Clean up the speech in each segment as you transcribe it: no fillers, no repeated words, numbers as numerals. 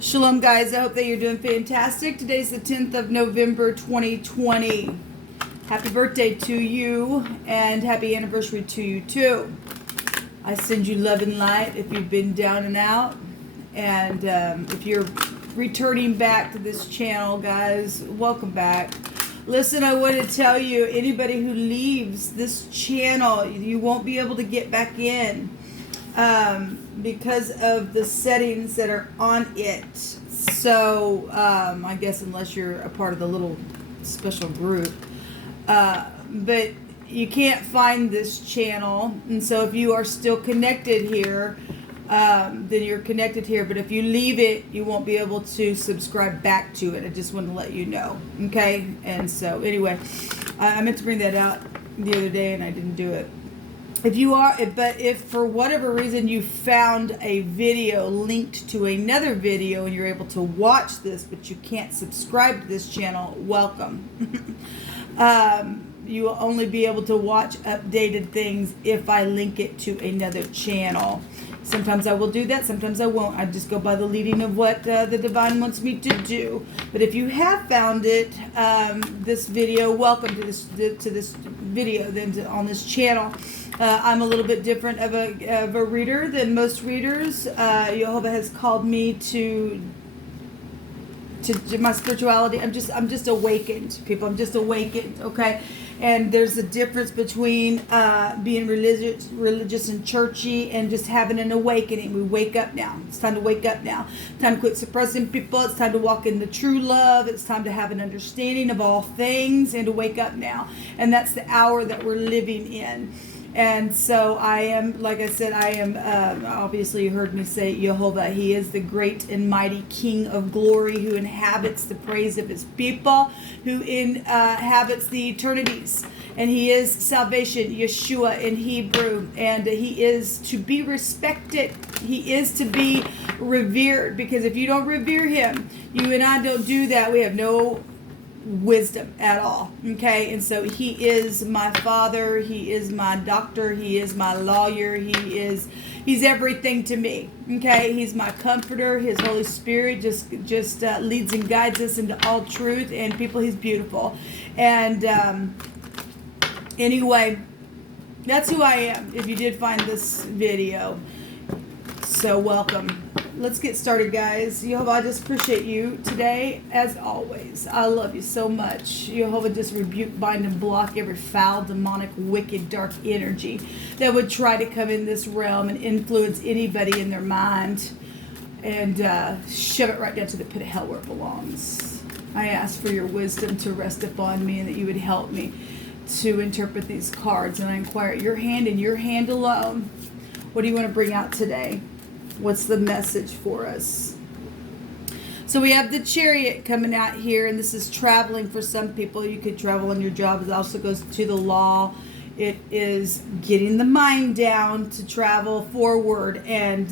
Shalom, guys. I hope that you're doing fantastic. Today's the 10th of November, 2020. Happy birthday to you, and happy anniversary to you, too. I send you love and light if you've been down and out. And if you're returning back to this channel, guys, welcome back. Listen, I want to tell you, anybody who leaves this channel, you won't be able to get back in. Because of the settings that are on it. So, I guess unless you're a part of the little special group. But you can't find this channel. And so if you are still connected here, then you're connected here. But if you leave it, you won't be able to subscribe back to it. I just want to let you know. Okay? And so, anyway, I meant to bring that out the other day and I didn't do it. If for whatever reason you found a video linked to another video and you're able to watch this, but you can't subscribe to this channel, welcome. You will only be able to watch updated things if I link it to another channel. Sometimes I will do that, sometimes I won't. I just go by the leading of what the divine wants me to do. But if you have found it, this video, welcome to this video, then on this channel. I'm a little bit different of a reader than most readers. Jehovah has called me to my spirituality. I'm just awakened, people. I'm just awakened, okay? And there's a difference between being religious and churchy and just having an awakening. We wake up now. It's time to wake up now. Time to quit suppressing people. It's time to walk in the true love. It's time to have an understanding of all things and to wake up now. And that's the hour that we're living in. And so I am, like I said, obviously you heard me say Jehovah. He is the great and mighty King of glory who inhabits the praise of his people, who inhabits the eternities. And he is salvation, Yeshua in Hebrew. And he is to be respected. He is to be revered. Because if you don't revere him, you and I don't do that. We have no wisdom at all. Okay, and so he is my father, he is my doctor, he is my lawyer, he's everything to me. Okay, he's my comforter. His Holy Spirit just leads and guides us into all truth. And people, he's beautiful. And anyway, that's who I am, if you did find this video. So welcome. Let's get started, guys. Jehovah, I just appreciate you today, as always. I love you so much. Jehovah, just rebuke, bind, and block every foul, demonic, wicked, dark energy that would try to come in this realm and influence anybody in their mind and shove it right down to the pit of hell where it belongs. I ask for your wisdom to rest upon me and that you would help me to interpret these cards. And I inquire at your hand and your hand alone. What do you want to bring out today? What's the message for us? So we have the Chariot coming out here, and this is traveling for some people. You could travel on your job. It also goes to the law. It is getting the mind down to travel forward and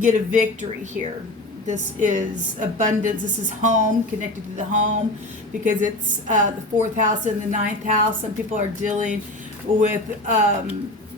get a victory here. This is abundance. This is home, connected to the home, because it's the 4th house and the 9th house. Some people are dealing with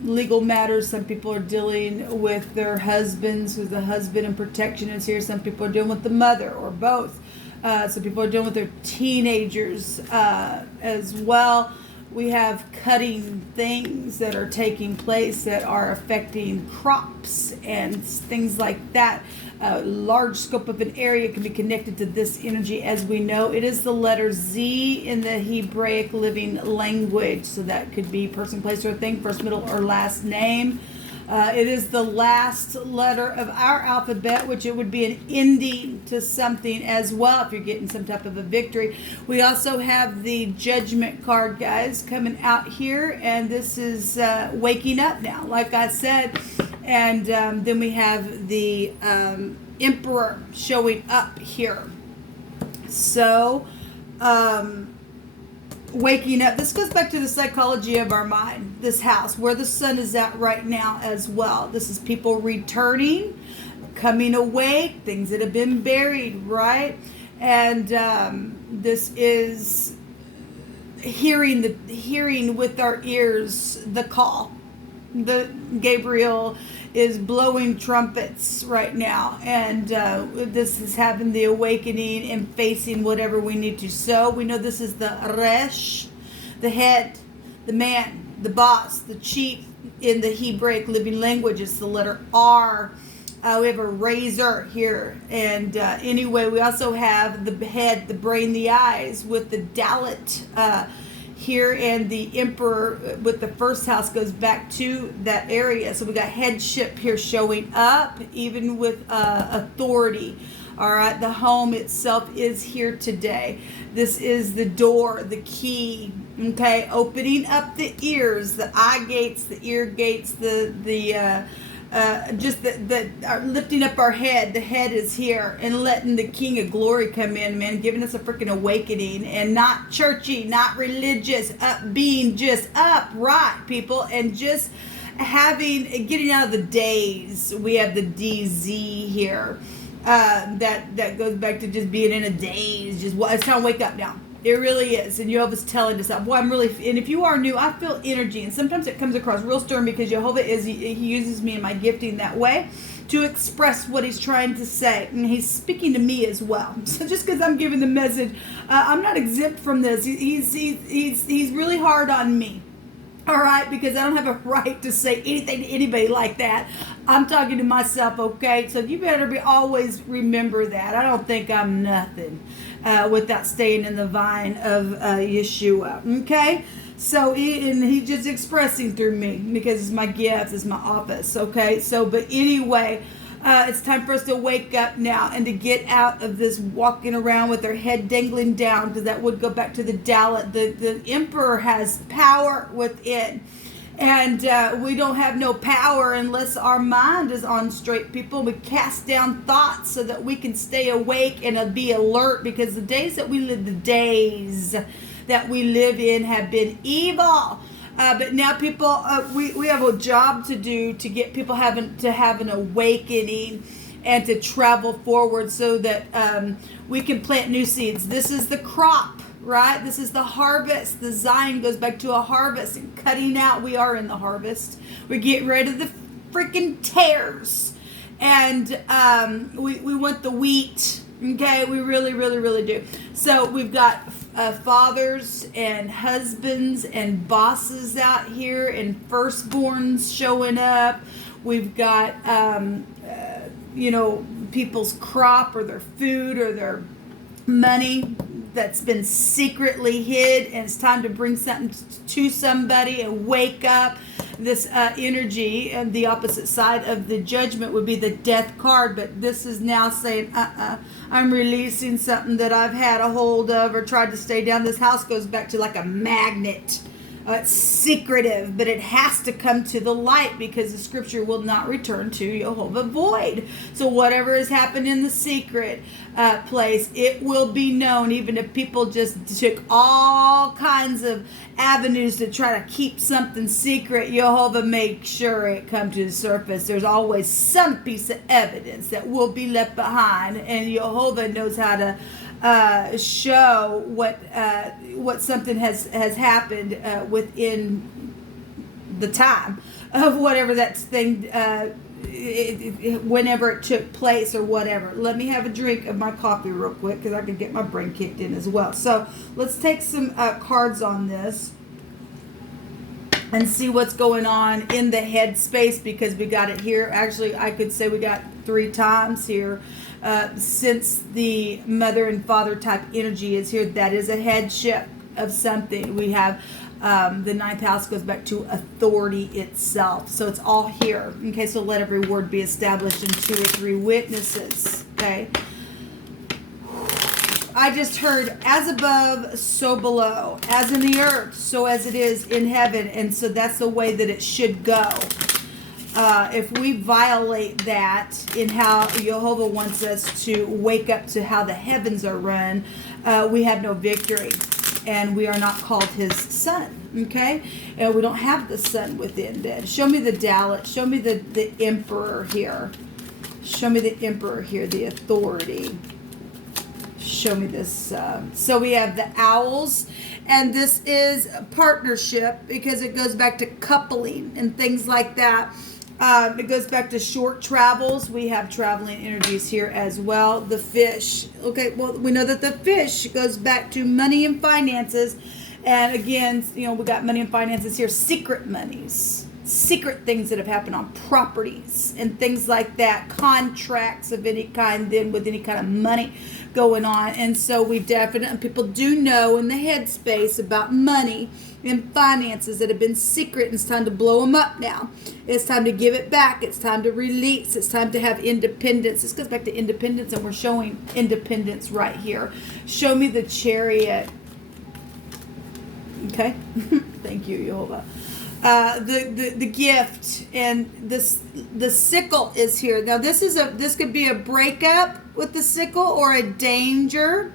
legal matters. Some people are dealing with their husbands, who's the husband, and protection is here. Some people are dealing with the mother, or both. Some people are dealing with their teenagers as well. We have cutting things that are taking place that are affecting crops and things like that. A large scope of an area can be connected to this energy. As we know, it is the letter Z in the Hebraic living language. So that could be person, place, or thing, first, middle, or last name. It is the last letter of our alphabet, which it would be an ending to something as well if you're getting some type of a victory. We also have the Judgment card, guys, coming out here, and this is waking up now, like I said. And then we have the Emperor showing up here. So, waking up. This goes back to the psychology of our mind. This house, where the sun is at right now as well. This is people returning, coming awake, things that have been buried, right? And this is hearing with our ears the call. The Gabriel is blowing trumpets right now, and this is having the awakening and facing whatever we need to. So we know this is the Resh, the head, the man, the boss, the chief in the Hebraic living language. It's the letter R. We have a razor here, and anyway, we also have the head, the brain, the eyes with the Dalet here, and the emperor with the first house goes back to that area. So we got headship here showing up, even with authority. All right, the home itself is here today. This is the door, the key. Okay, opening up the ears, the eye gates, the ear gates, just lifting up our head. The head is here, and letting the King of Glory come in, man, giving us a freaking awakening, and not churchy, not religious, being just upright, people, and just getting out of the daze. We have the DZ here. That goes back to just being in a daze. It's time to wake up now. It really is. And Jehovah's telling us that. Boy, and if you are new, I feel energy. And sometimes it comes across real stern because Jehovah he uses me in my gifting that way to express what he's trying to say. And he's speaking to me as well. So just because I'm giving the message, I'm not exempt from this. He's really hard on me. All right, because I don't have a right to say anything to anybody like that. I'm talking to myself, okay? So you better always remember that. I don't think I'm nothing without staying in the vine of Yeshua, okay? So he's just expressing through me because it's my gift, it's my office, okay? So, but anyway, it's time for us to wake up now and to get out of this walking around with our head dangling down, because that would go back to the Dalet. The emperor has power within, and we don't have no power unless our mind is on straight, people. We cast down thoughts so that we can stay awake and be alert, because the days that we live in have been evil. But now people, we have a job to do to get people to have an awakening and to travel forward so that we can plant new seeds. This is the crop, right? This is the harvest. The Zion goes back to a harvest and cutting out. We are in the harvest. We're getting rid of the freaking tares. And we want the wheat. Okay, we really, really, really do. So we've got fathers and husbands and bosses out here, and firstborns showing up. We've got, people's crop or their food or their money that's been secretly hid, and it's time to bring something to somebody and wake up. This energy, and the opposite side of the judgment would be the death card, but this is now saying, I'm releasing something that I've had a hold of or tried to stay down. This house goes back to like a magnet. It's secretive, but it has to come to the light, because the scripture will not return to Jehovah void. So whatever has happened in the secret place, it will be known, even if people just took all kinds of avenues to try to keep something secret. Jehovah make sure it come to the surface. There's always some piece of evidence that will be left behind, and Jehovah knows how to show what something has happened within the time of whatever that thing, whenever it took place or whatever. Let me have a drink of my coffee real quick, because I can get my brain kicked in as well. So let's take some cards on this and see what's going on in the head space, because we got it here. Actually, I could say we got 3 times here. Since the mother and father type energy is here, that is a headship of something. We have the 9th house goes back to authority itself. So it's all here. Okay, so let every word be established in 2 or 3 witnesses. Okay. I just heard, as above, so below. As in the earth, so as it is in heaven. And so that's the way that it should go. If we violate that in how Jehovah wants us to wake up to how the heavens are run, we have no victory, and we are not called his son. Okay, and we don't have the son within that. Show me the Dalet. Show me the emperor here. Show me the emperor here, the authority. Show me this. So we have the owls, and this is a partnership, because it goes back to coupling and things like that. It goes back to short travels. We have traveling energies here as well. The fish. Okay, well, we know that the fish goes back to money and finances. And again, we got money and finances here. Secret monies. Secret things that have happened on properties and things like that. Contracts of any kind, then with any kind of money going on. And so we definitely, people do know in the headspace about money and finances that have been secret, and it's time to blow them up now. It's time to give it back. It's time to release. It's time to have independence. This goes back to independence, and we're showing independence right here. Show me the Chariot. Okay. Thank you, Jehovah. The gift, and the sickle is here. Now this could be a breakup with the sickle or a danger.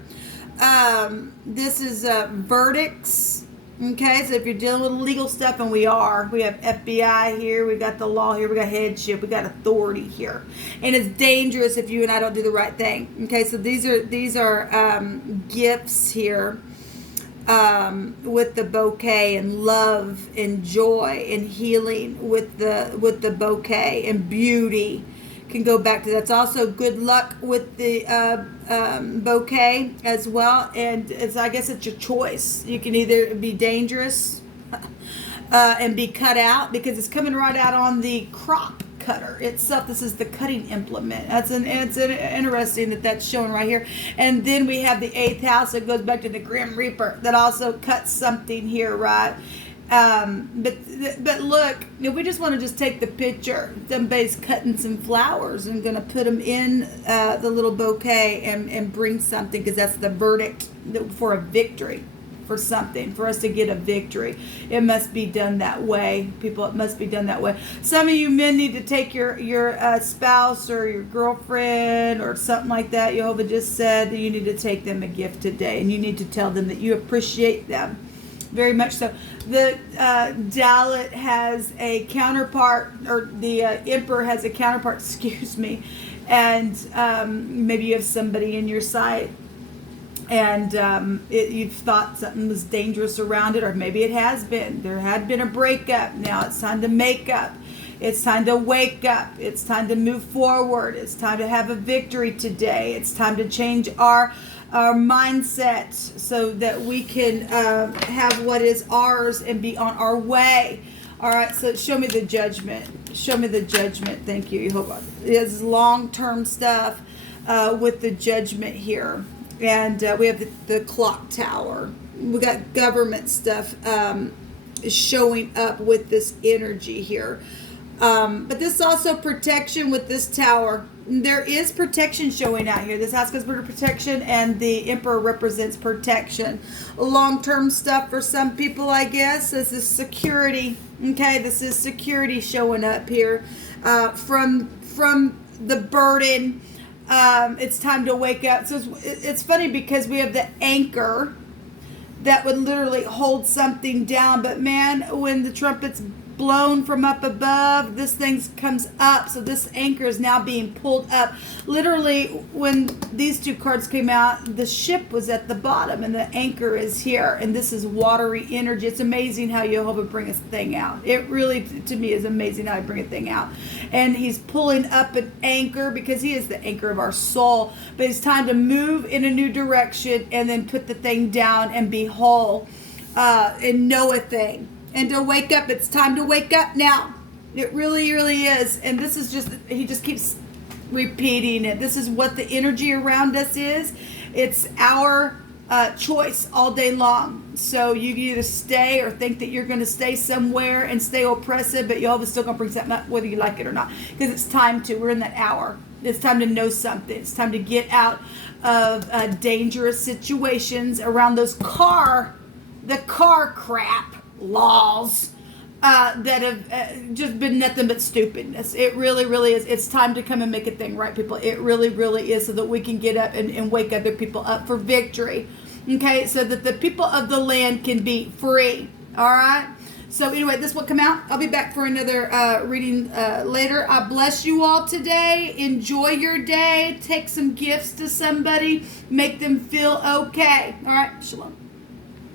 This is verdicts. Okay, so if you're dealing with legal stuff, and we have FBI here, we got the law here, we got headship, we got authority here, and it's dangerous if you and I don't do the right thing. Okay, so these are gifts here. With the bouquet, and love and joy and healing with the bouquet, and beauty can go back to that. It's also good luck with the bouquet as well, and I guess it's your choice. You can either be dangerous and be cut out, because it's coming right out on the crop cutter itself. This is the cutting implement. It's interesting that's showing right here. And then we have the 8th house that goes back to the Grim Reaper that also cuts something here, right? But look, if we just want to just take the picture, somebody's cutting some flowers and going to put them in the little bouquet and bring something, because that's the verdict for a victory. For something, for us to get a victory, it must be done that way, people. It must be done that way. Some of you men need to take your spouse or your girlfriend or something like that. Jehovah just said that you need to take them a gift today, and you need to tell them that you appreciate them very much. So the Dalit has a counterpart, or the Emperor has a counterpart. Excuse me, and maybe you have somebody in your sight, and you've thought something was dangerous around it, or maybe it has been. There had been a breakup. Now it's time to make up. It's time to wake up. It's time to move forward. It's time to have a victory today. It's time to change our mindset so that we can have what is ours and be on our way. All right, so show me the judgment. Show me the judgment. Thank you, Jehovah. It's long-term stuff with the judgment here. And we have the clock tower. We got government stuff showing up with this energy here. But this is also protection with this tower. There is protection showing out here. This house goes for protection, and the Emperor represents protection. Long-term stuff for some people, I guess. This is security. Okay, this is security showing up here from the burden. It's time to wake up. So it's funny because we have the anchor that would literally hold something down. But man, when the trumpet's blown from up above, this thing comes up. So this anchor is now being pulled up. Literally, when these two cards came out, the ship was at the bottom and the anchor is here. And this is watery energy. It's amazing how Jehovah brings a thing out. It really, to me, is amazing how he brings a thing out. And he's pulling up an anchor because he is the anchor of our soul. But it's time to move in a new direction and then put the thing down and be whole and know a thing. And to wake up. It's time to wake up now. It really, really is. And this is just, he just keeps repeating it. This is what the energy around us is. It's our choice all day long. So you can either stay or think that you're going to stay somewhere and stay oppressive, but Jehovah's still going to bring something up whether you like it or not. Because it's time to. We're in that hour. It's time to know something. It's time to get out of dangerous situations around those car crap laws that have just been nothing but stupidness. It really, really is. It's time to come and make a thing right, people. It really, really is, so that we can get up and wake other people up for victory. Okay, so that the people of the land can be free. All right. So anyway, this will come out. I'll be back for another reading later. I bless you all today. Enjoy your day. Take some gifts to somebody. Make them feel okay. All right. Shalom.